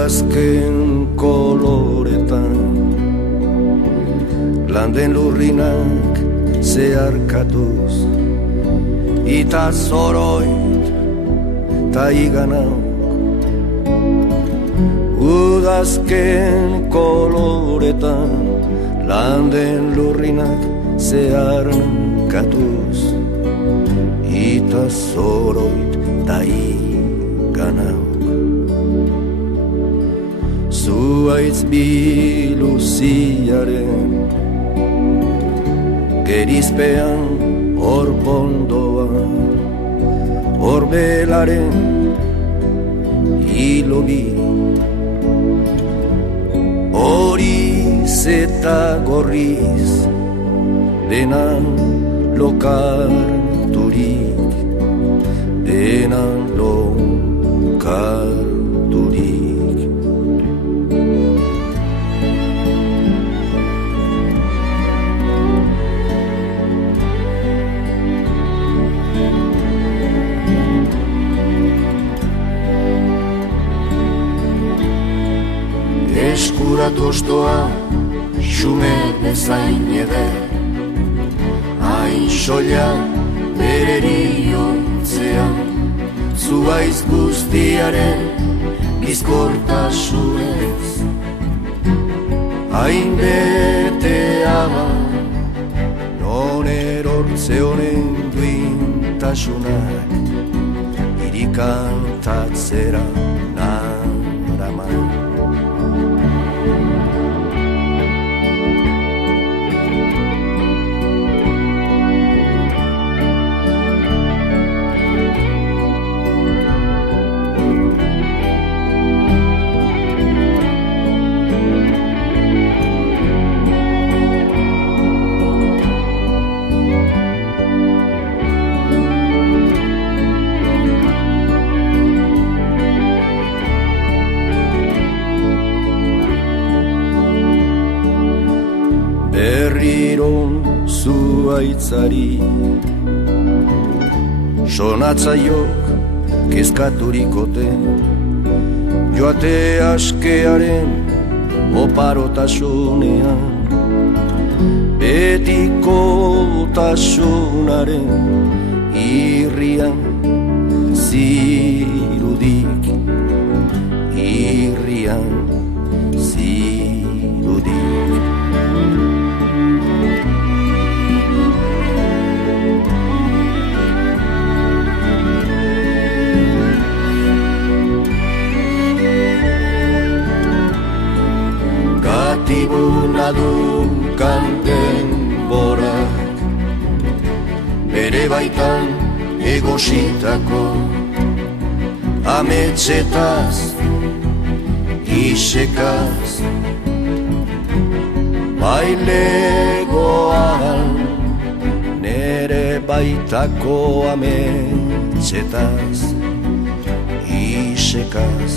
Udazken koloretan landen lurrinak zeharkatuz ita zoroit ta iganauk. Udazken koloretan landen lurrinak zeharkatuz ita zoroit ta iganauk. Zuaitz biluziaren gerizpean orpondoan orbelaren hilobi horiz eta gorriz denan lokarturik denan lokarturik. Eskuratu ostoa, xume bezain eder, hain soila bereri ontzean, zuaiz guztiaren bizkortasunez. Hain betea non erortze honen duintasunak, irikantatzera naraman. Berriron zuaitzari sonatzaiok kezkaturikote joate askearen oparotasunean betikotasunaren irrian zirudik irrian zirudik. Gatibunadun kanten borak bere baitan egositako ametsetaz isekaz bailegoan nere baitako ametsetaz isekaz